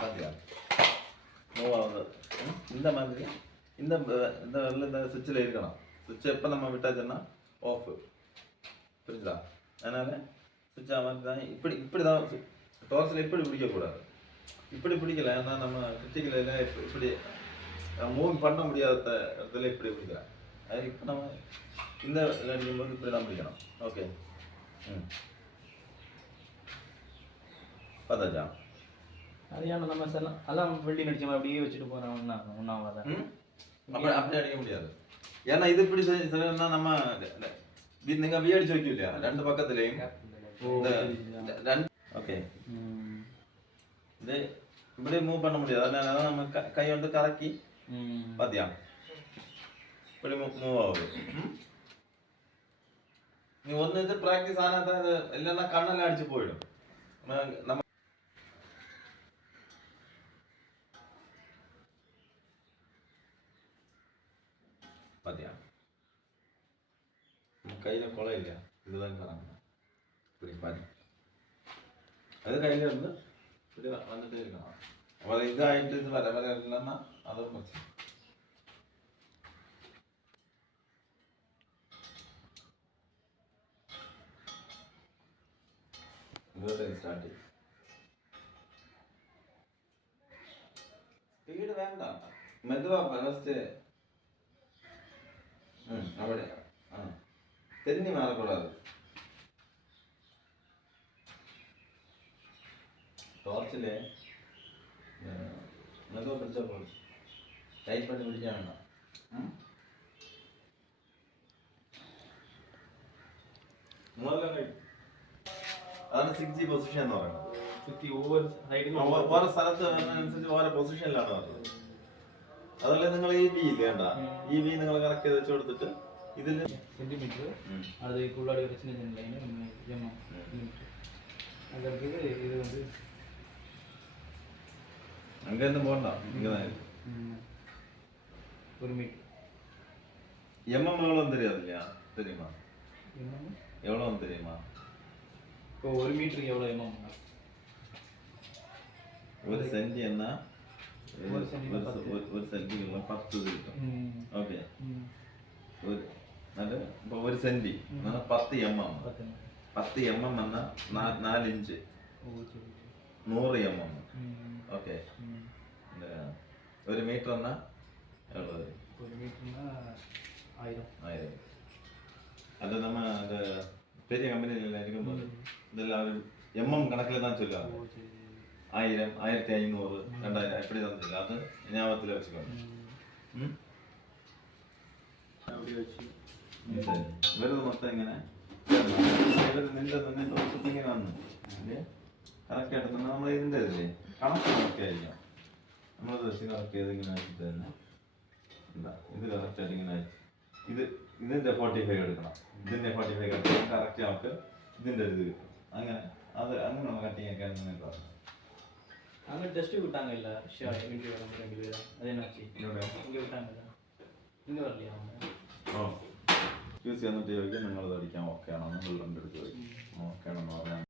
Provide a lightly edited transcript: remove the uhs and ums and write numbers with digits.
பார்த்தியா மூவ் ஆகுது. இந்த மாதிரி இந்த இந்த இந்த சுவிட்சில் இருக்கணும். சுவிட்ச் எப்போ நம்ம விட்டாச்சுன்னா ஆஃப், புரிஞ்சுதா? அதனால் சுவிட்ச் மாதிரி தான் இப்படி தான் டோர்ச்சில் இப்படி பிடிக்கக்கூடாது. இப்படி பிடிக்கல, ஏன்னா நம்ம கிரிட்டிக்கலில் இப்படி மூவ் பண்ண முடியாத இடத்துல இப்படி பிடிக்கிறேன். அது இப்போ நம்ம இந்த அடிக்கும்போது இப்படி தான் பிடிக்கணும். ஓகே, பார்த்தாச்சா? அது ஏன்னா நம்ம எல்லாம் வெள்ளி நடிச்சோம் அப்படியே வச்சுட்டு போகிறோம். ஒன்றாவது அப்படி அடிக்க முடியாது. ஏன்னா இது இப்படி செய்யணும்னா நம்ம நீங்கள் வியடிச்சு வைக்கும் இல்லையா ரெண்டு பக்கத்துலேயும். ஓகே, இது இப்படி மூவ் பண்ண முடியாது. அதனால நம்ம கை வந்து கறக்கி பார்த்தியா இப்படி மூவ் ஆகுது. நீ ஒன்று இது ப்ராக்டிஸ் ஆனால் தான் இது, இல்லைன்னா கண்ணெல்லாம் அடிச்சு போயிடும். நம்ம பார்த்தியா கையில் கொலை இல்லையா, இதுதான் தராங்க. இப்படி பாரு, அது கையில் இருந்து இப்படி வந்துட்டே இருக்கணும். வர இதாகிட்டு இது வர வர இல்லைன்னா அதுவும் பிரச்சனை. ஸ்டார்டிங் ஸ்பீடு வேண்டாம், மெதுவாக ஃபஸ்ட்டு. அப்படி தெரிஞ்சு மாறக்கூடாது. டார்ச்சில் மெதுவாக பிடிச்சா போதும், டைட் பண்ணி பிடிச்சா வேண்டாம். അതാണ് 6G പൊസിഷൻ എന്ന് പറയുന്നത്. ഓരോ സ്ഥലത്ത് അനുസരിച്ച് ഓരോ പൊസിഷനിലാണ് പറയുന്നത്. അതല്ല നിങ്ങൾ ഈ ബി വേണ്ട, ഈ ബി നിങ്ങൾ കറക്റ്റ് ചെയ്ത് വെച്ച് കൊടുത്തിട്ട് ഇതിൽ സെന്റിമീറ്റർ அதுக்குள்ளாடி ஒரு சின்ன சின்ன லைன் எம்எம் அதற்கு இது வந்து அங்க இருந்து போறா இங்க தான் ஒரு மீட்டர். எம்எம் எவ்வளவு தெரியாது இல்லையா? தெரியுமா எவ்வளவு தெரியுமா? இப்போ ஒரு மீட்டருக்கு எவ்வளவு எம்எம்? ஒரு சென்டி என்ன ஒரு സെന്റിക്കുള്ള 10 കിട്ടും. ഓക്കെ, അത് ഇപ്പോൾ ഒരു സെന്റി 10 mm. 10 mm എന്നാൽ 4 ഇഞ്ച് 100 mm. ഓക്കെ, ഒരു മീറ്റർ എന്നാൽ എவ்வளவு? ഒരു മീറ്ററിന് 1000. അത് நம்ம அந்த பெரிய கம்பெனியில் இருக்கும்போது இதெல்லாம் ஒரு mm கணக்கில் தான் சொல்லுவாங்க. 1000, 1500, 2000 எப்படி தந்துருக்கு, அது ஞாபகத்தில் வச்சுக்கோங்க. சரி, വെറുതെ മൊത്തം ഇങ്ങനെ ഇങ്ങനെ വന്നു കറക്റ്റ് ആയിട്ട് തന്നെ നമ്മൾ ഇതിൻ്റെ ഇതില്ലേ കണക്ക് കറക്റ്റ് ആയിരിക്കാം. നമ്മൾ ഡ്രസ്സ് കറക്റ്റ് ചെയ്ത് ഇങ്ങനെ വെച്ചിട്ട് തന്നെ എന്താ ഇത് കറക്റ്റ് ആയിട്ട് ഇങ്ങനെ വെച്ച് ഇത് ഇതിൻ്റെ 45 എടുക്കണം, ഇതിൻ്റെ 45 എടുക്കണം. കറക്റ്റ് നമുക്ക് ഇതിൻ്റെ ഇത് കിട്ടും. അങ്ങനെ അത് അങ്ങനെ നമ്മൾ കട്ടിങ് ഒക്കെ അങ്ങനെ പറഞ്ഞു. அங்கே டெஸ்ட்டு விட்டாங்க இல்லை வீடியோ நம்ம 2 பேர், அது என்னாச்சு? இங்கே விட்டாங்கல்ல, இங்கே வரலையா அவங்க? യൂസ് എന്നിട്ട് ചോദിക്കും നിങ്ങളത് അടിക്കാൻ ഓക്കെ ആണോ, നിങ്ങൾ 2 എടുത്ത് ചോദിക്കും ഓക്കെ ആണെന്ന് പറഞ്ഞാൽ